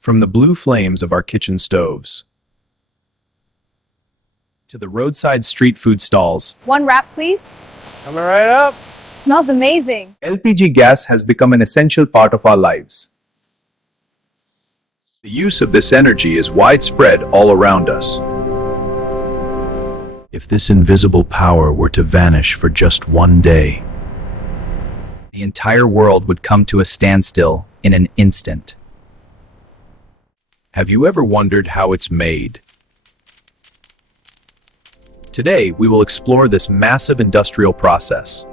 From the blue flames of our kitchen stoves to the roadside street food stalls. One wrap, please. Coming right up. Smells amazing. LPG gas has become an essential part of our lives. The use of this energy is widespread all around us. If this invisible power were to vanish for just one day, the entire world would come to a standstill in an instant. have you ever wondered how it's made? Today, we will explore this massive industrial process.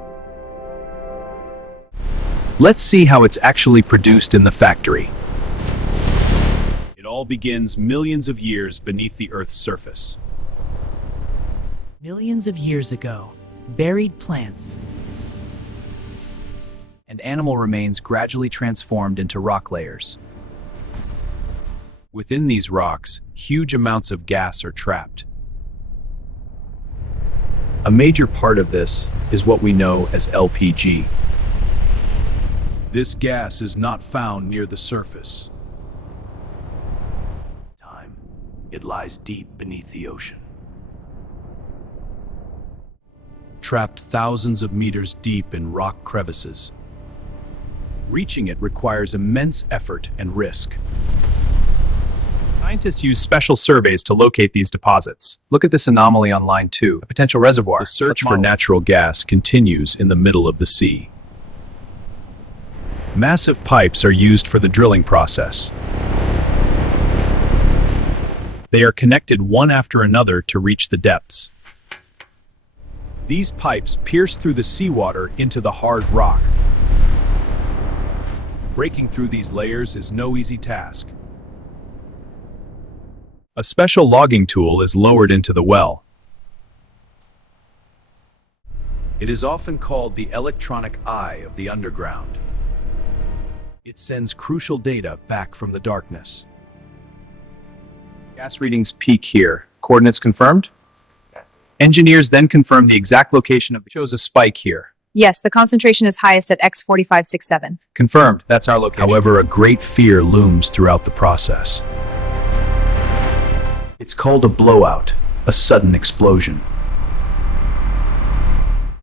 Let's see how it's actually produced in the factory. It all begins millions of years beneath the Earth's surface. Millions of years ago, buried plants And animal remains gradually transformed into rock layers. Within these rocks, huge amounts of gas are trapped. A major part of this is what we know as LPG. This gas is not found near the surface. It lies deep beneath the ocean, trapped thousands of meters deep in rock crevices. Reaching it requires immense effort and risk. Scientists use special surveys to locate these deposits. Look at this anomaly on line 2, a potential reservoir. The search for natural gas continues in the middle of the sea. Massive pipes are used for the drilling process. They are connected one after another to reach the depths. These pipes pierce through the seawater into the hard rock. Breaking through these layers is no easy task. A special logging tool is lowered into the well. It is often called the electronic eye of the underground. It sends crucial data back from the darkness. Gas readings peak here. Coordinates confirmed? Yes. Engineers then confirm the exact location of shows a spike here. Yes, the concentration is highest at X4567. Confirmed. That's our location. However, a great fear looms throughout the process. It's called a blowout, a sudden explosion.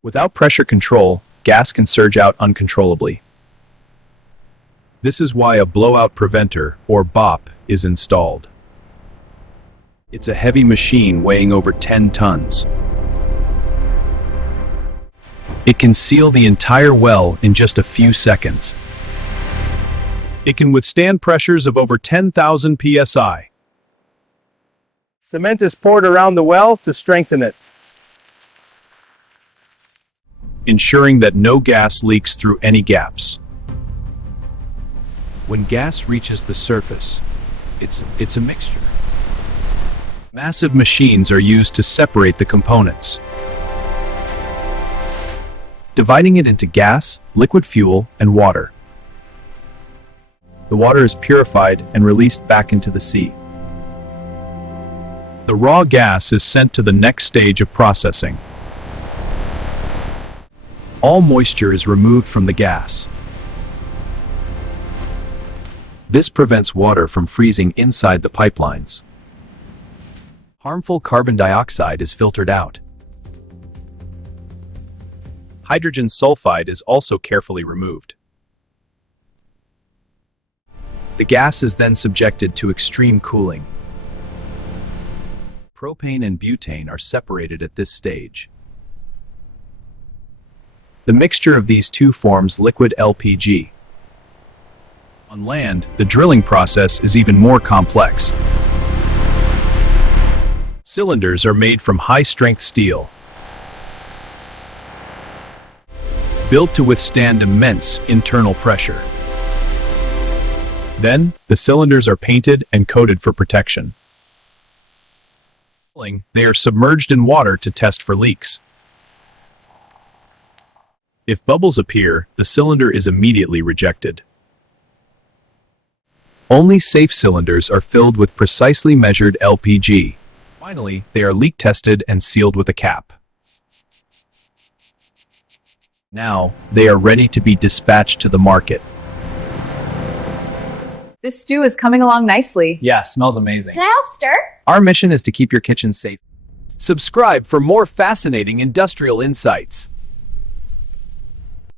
Without pressure control, gas can surge out uncontrollably. This is why a blowout preventer, or BOP, is installed. It's a heavy machine weighing over 10 tons. It can seal the entire well in just a few seconds. It can withstand pressures of over 10,000 psi. Cement is poured around the well to strengthen it. Ensuring that no gas leaks through any gaps. When gas reaches the surface, it's a mixture. Massive machines are used to separate the components, dividing it into gas, liquid fuel, and water. The water is purified and released back into the sea. The raw gas is sent to the next stage of processing. All moisture is removed from the gas. This prevents water from freezing inside the pipelines. Harmful carbon dioxide is filtered out. Hydrogen sulfide is also carefully removed. The gas is then subjected to extreme cooling. Propane and butane are separated at this stage. The mixture of these two forms liquid LPG. On land, the drilling process is even more complex. Cylinders are made from high-strength steel, built to withstand immense internal pressure. Then, the cylinders are painted and coated for protection. They are submerged in water to test for leaks. If bubbles appear, the cylinder is immediately rejected. Only safe cylinders are filled with precisely measured LPG. Finally, they are leak tested and sealed with a cap. Now, they are ready to be dispatched to the market. This stew is coming along nicely. Yeah, smells amazing. Can I help stir? Our mission is to keep your kitchen safe. Subscribe for more fascinating industrial insights.